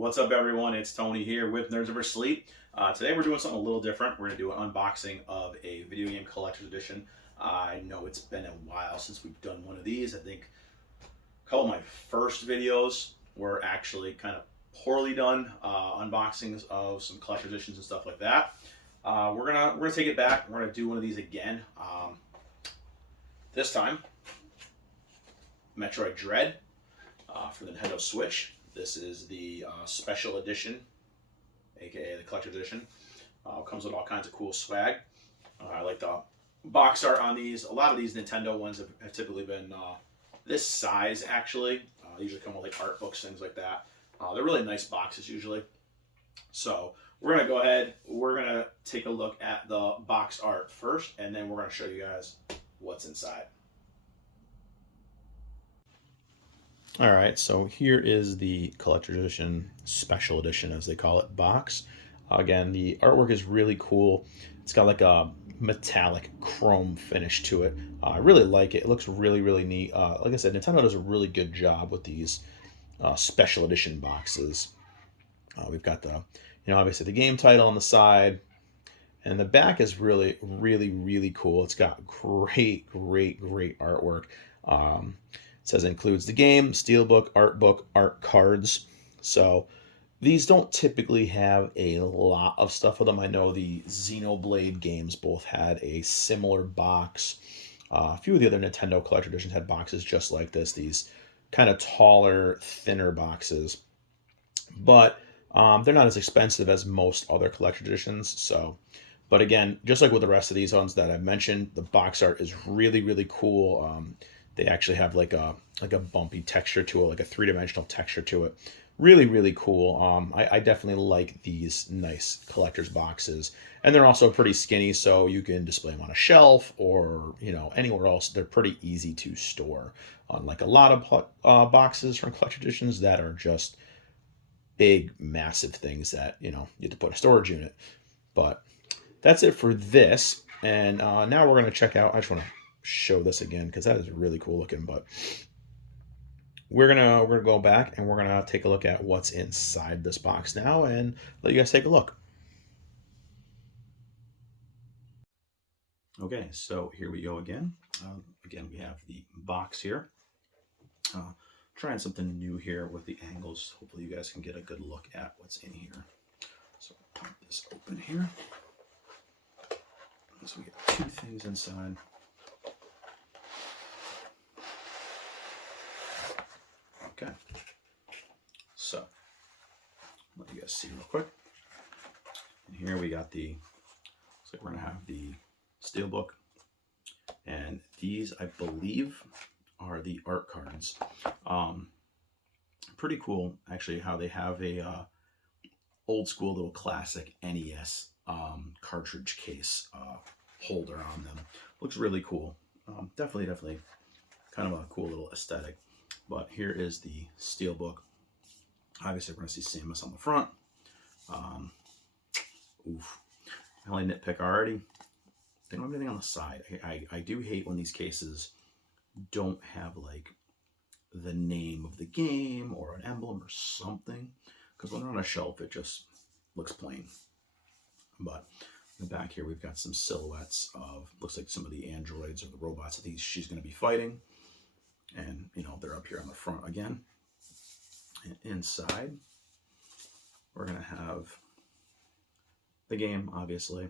What's up, everyone? It's Tony here with Nerds Over Sleep. Today we're doing something a little different. We're going to do an unboxing of a video game collector's edition. I know it's been a while since we've done one of these. I think a couple of my first videos were actually kind of poorly done unboxings of some collector's editions and stuff like that. We're gonna take it back. We're gonna do one of these again. This time, Metroid Dread for the Nintendo Switch. This is the special edition, aka the collector's edition. Comes with all kinds of cool swag. I like the box art on these. A lot of these Nintendo ones have typically been this size, actually. They usually come with like art books, things like that. They're really nice boxes usually. So we're going to go ahead. We're going to take a look at the box art first, and then we're going to show you guys what's inside. All right, so here is the collector's edition, special edition as they call it, box. Again, the artwork is really cool. It's got like a metallic chrome finish to it. I really like it. It looks really, really neat. Like I said, Nintendo does a really good job with these special edition boxes. We've got the, obviously the game title on the side, and the back is really, really, really cool. It's got great, great, great artwork. It says includes the game, Steelbook, art book, art cards. So these don't typically have a lot of stuff with them. I know the Xenoblade games both had a similar box. A few of the other Nintendo collector editions had boxes just like this, these kind of taller, thinner boxes. But they're not as expensive as most other collector editions. So, but again, just like with the rest of these ones that I've mentioned, the box art is really, really cool. They actually have like a bumpy texture to it, like a three-dimensional texture to it. Really, really cool. I definitely like these nice collector's boxes. And they're also pretty skinny, so you can display them on a shelf or, anywhere else. They're pretty easy to store. Unlike a lot of boxes from collector editions that are just big, massive things that, you have to put in a storage unit. But that's it for this. And now we're going to check out, I just want to show this again because that is really cool looking, but we're gonna go back and we're gonna take a look at what's inside this box now and let you guys take a look. Okay, so here we go again. Again, we have the box here. Trying something new here with the angles. Hopefully you guys can get a good look at what's in here. So I'll pop this open here. So we got two things inside. Okay, so let you guys see real quick. And here we got the, looks like we're gonna have the Steelbook, and these I believe are the art cards. Pretty cool actually how they have a old school little classic NES cartridge case holder on them. Looks really cool. Definitely kind of a cool little aesthetic. But here is the Steelbook. Obviously, we're going to see Samus on the front. Oof. I only nitpick already. They don't have anything on the side. I do hate when these cases don't have like the name of the game or an emblem or something. Because when they're on a shelf, it just looks plain. But in the back here, we've got some silhouettes of, looks like some of the androids or the robots that she's going to be fighting. And, they're up here on the front again. And inside, we're going to have the game, obviously.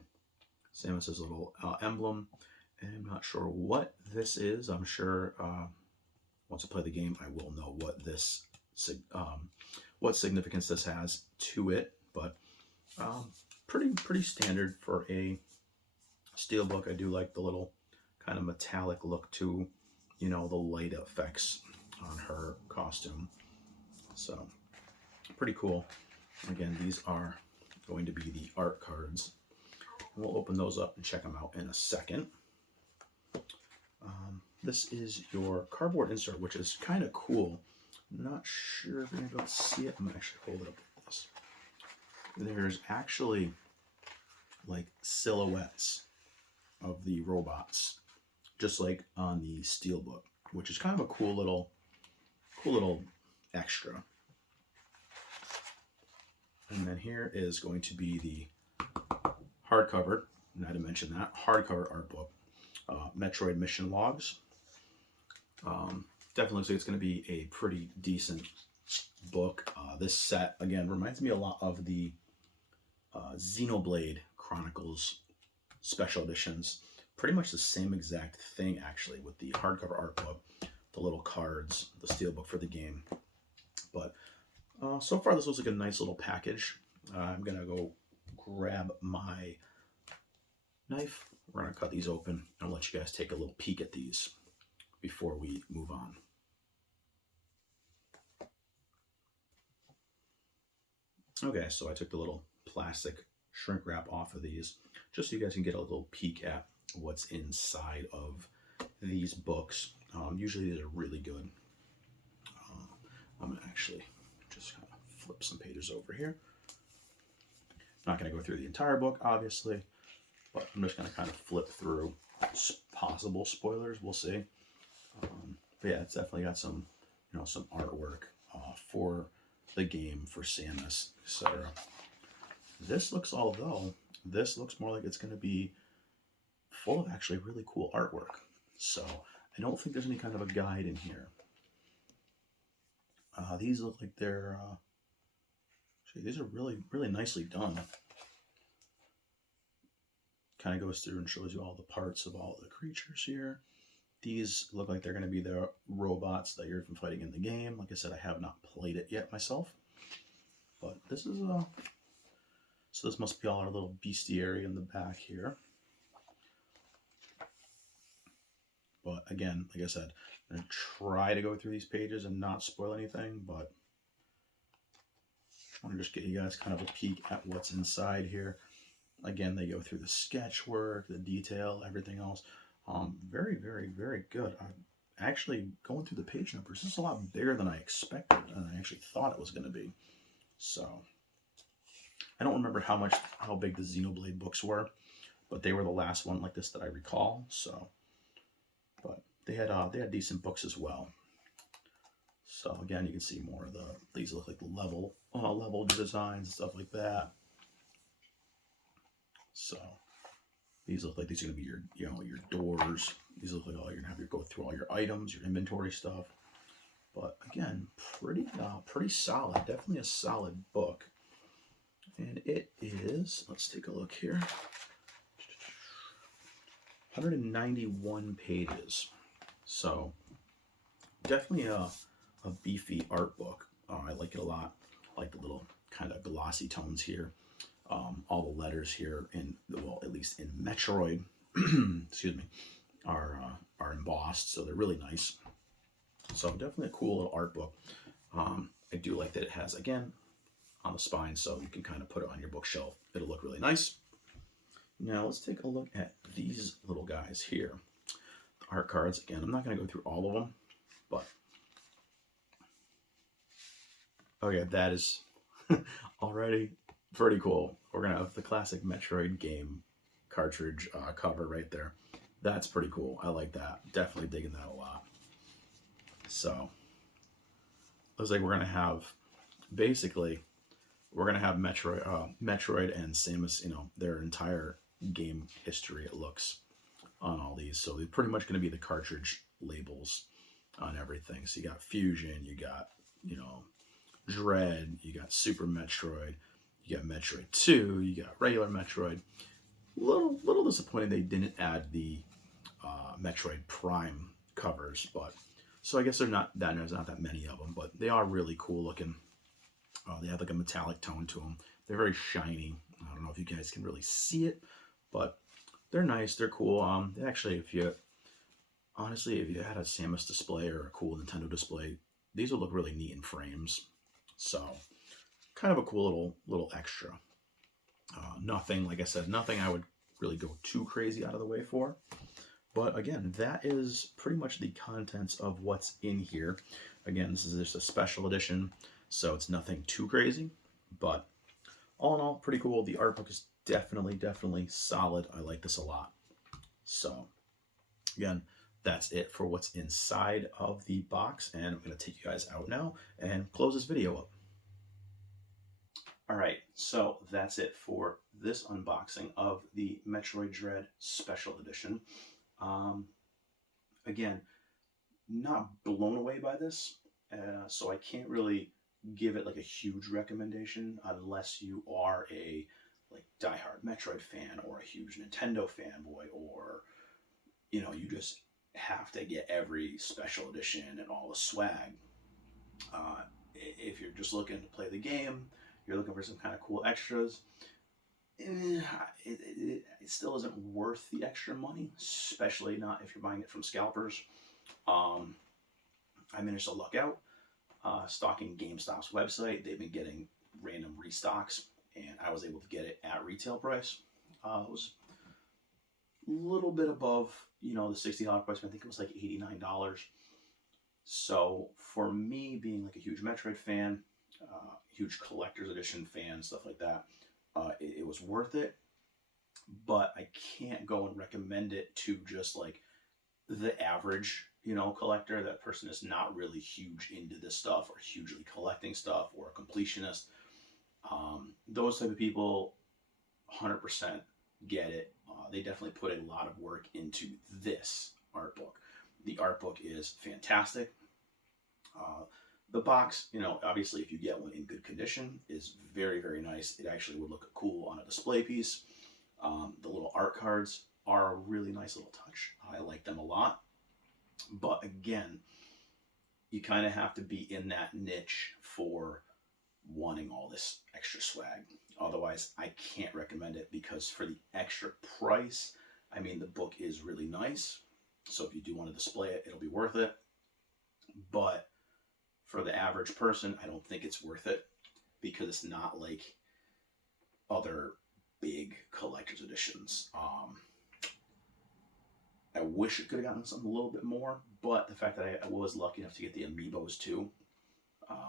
Samus's little emblem. And I'm not sure what this is. I'm sure once I play the game, I will know what this, what significance this has to it. But pretty standard for a Steelbook. I do like the little kind of metallic look to the light effects on her costume. So pretty cool. Again, these are going to be the art cards. We'll open those up and check them out in a second. This is your cardboard insert, which is kind of cool. Not sure if you're going to be able to see it. I'm going to actually hold it up like this. There's actually like silhouettes of the robots, just like on the Steelbook, which is kind of a cool little extra. And then here is going to be the hardcover, not to mention that, hardcover art book, Metroid Mission Logs. Definitely looks like it's going to be a pretty decent book. This set, again, reminds me a lot of the Xenoblade Chronicles special editions. Pretty much the same exact thing, actually, with the hardcover art book, the little cards, the steelbook for the game. But so far, this looks like a nice little package. I'm going to go grab my knife. We're going to cut these open, and I'll let you guys take a little peek at these before we move on. Okay, so I took the little plastic shrink wrap off of these, just so you guys can get a little peek at what's inside of these books. Usually these are really good. I'm going to actually just kind of flip some pages over here. Not going to go through the entire book, obviously, but I'm just going to kind of flip through possible spoilers. We'll see. But yeah, it's definitely got some, some artwork for the game, for Samus, etc. This looks more like it's going to be full of actually really cool artwork. So I don't think there's any kind of a guide in here. These look like they're, these are really, really nicely done. Kind of goes through and shows you all the parts of all the creatures here. These look like they're going to be the robots that you're fighting in the game. Like I said, I have not played it yet myself. But this is, so this must be all our little bestiary in the back here. But again, like I said, I'm going to try to go through these pages and not spoil anything, but I want to just get you guys kind of a peek at what's inside here. Again, they go through the sketch work, the detail, everything else. Very, very, very good. I'm actually going through the page numbers. This is a lot bigger than I expected, and I actually thought it was going to be. So, I don't remember how big the Xenoblade books were, but they were the last one like this that I recall. So, but they had decent books as well. So again, you can see more of these look like level designs and stuff like that. So these look like these are going to be your doors. These look like you're going to have to go through all your items, your inventory stuff. But again, pretty solid. Definitely a solid book. And it is, let's take a look here, 191 pages. So definitely a beefy art book. I like it a lot. I like the little kind of glossy tones here. All the letters here, at least in Metroid, excuse me, are embossed, so they're really nice. So definitely a cool little art book. I do like that it has, again, on the spine, so you can kind of put it on your bookshelf. It'll look really nice. Now let's take a look at these little guys here. The art cards, again, I'm not going to go through all of them, but okay, that is already pretty cool. We're going to have the classic Metroid game cartridge cover right there. That's pretty cool. I like that. Definitely digging that a lot. So, looks like we're going to have, basically, Metroid and Samus, their entire game history, it looks, on all these. So they're pretty much going to be the cartridge labels on everything. So you got Fusion, you got, Dread, you got Super Metroid, you got Metroid 2, you got regular Metroid. Little disappointing they didn't add the Metroid Prime covers, but so I guess there's not that many of them, but they are really cool looking. They have like a metallic tone to them. They're very shiny. I don't know if you guys can really see it, but they're nice. They're cool. Actually, if you had a Samus display or a cool Nintendo display, these would look really neat in frames. So, kind of a cool little extra. Nothing, like I said, nothing I would really go too crazy out of the way for. But again, that is pretty much the contents of what's in here. Again, this is just a special edition, so it's nothing too crazy. But all in all, pretty cool. The art book is definitely solid. I like this a lot. So again, that's it for what's inside of the box. And I'm going to take you guys out now and close this video up. All right, so that's it for this unboxing of the Metroid Dread Special Edition. Um, Again, not blown away by this, so I can't really give it like a huge recommendation unless you are a like diehard Metroid fan or a huge Nintendo fanboy, or you just have to get every special edition and all the swag. If you're just looking to play the game, you're looking for some kind of cool extras. It still isn't worth the extra money, especially not if you're buying it from scalpers. Um, I managed to luck out. Stalking GameStop's website, they've been getting random restocks, and I was able to get it at retail price. It was a little bit above, the $60 price. I think it was like $89. So for me, being like a huge Metroid fan, huge collector's edition fan, stuff like that, it was worth it. But I can't go and recommend it to just like the average, collector. That person is not really huge into this stuff or hugely collecting stuff or a completionist. Those type of people, 100% get it. They definitely put a lot of work into this art book. The art book is fantastic. Uh, the box, obviously, if you get one in good condition, is very, very nice. It actually would look cool on a display piece. The little art cards are a really nice little touch. I like them a lot. But again, you kind of have to be in that niche for wanting all this extra swag. Otherwise, I can't recommend it, because for the extra price, I mean, the book is really nice. So if you do want to display it, it'll be worth it. But for the average person, I don't think it's worth it, because it's not like other big collector's editions. I wish it could have gotten something a little bit more, but the fact that I was lucky enough to get the amiibos too,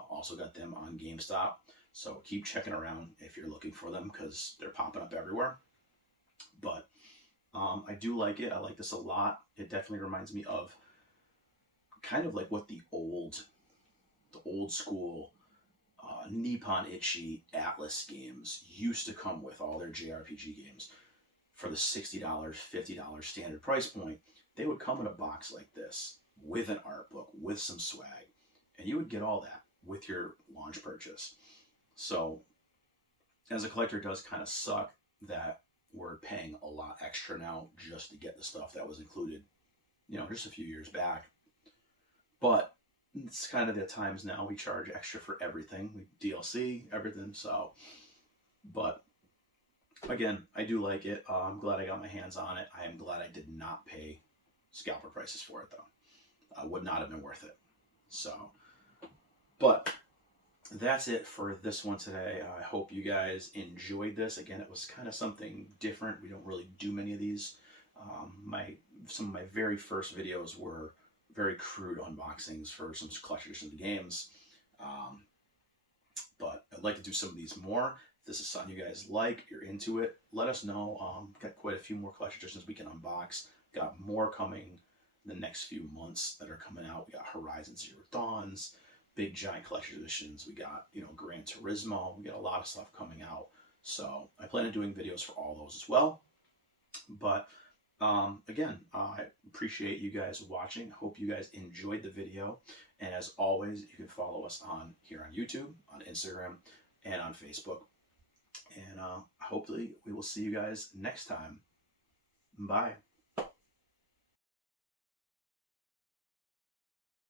also got them on GameStop. So keep checking around if you're looking for them, because they're popping up everywhere. But I do like it. I like this a lot. It definitely reminds me of kind of like what the old school Nippon Ichi Atlas games used to come with, all their JRPG games. For the $60, $50 standard price point, they would come in a box like this with an art book, with some swag, and you would get all that with your launch purchase. So, as a collector, it does kind of suck that we're paying a lot extra now just to get the stuff that was included, just a few years back. But it's kind of the times now. We charge extra for everything. We DLC, everything. So, but again, I do like it. I'm glad I got my hands on it. I am glad I did not pay scalper prices for it, though. Would not have been worth it. So, but that's it for this one today. I hope you guys enjoyed this. Again, it was kind of something different. We don't really do many of these. Some of my very first videos were very crude unboxings for some collector's edition games. But I'd like to do some of these more. If this is something you guys like, you're into it, let us know. Got quite a few more collector's editions we can unbox. Got more coming in the next few months that are coming out. We got Horizon Zero Dawns, big giant collector's editions. We got, Gran Turismo. We got a lot of stuff coming out. So I plan on doing videos for all those as well. But again, I appreciate you guys watching. Hope you guys enjoyed the video. And as always, you can follow us here on YouTube, on Instagram, and on Facebook. And hopefully we will see you guys next time. Bye.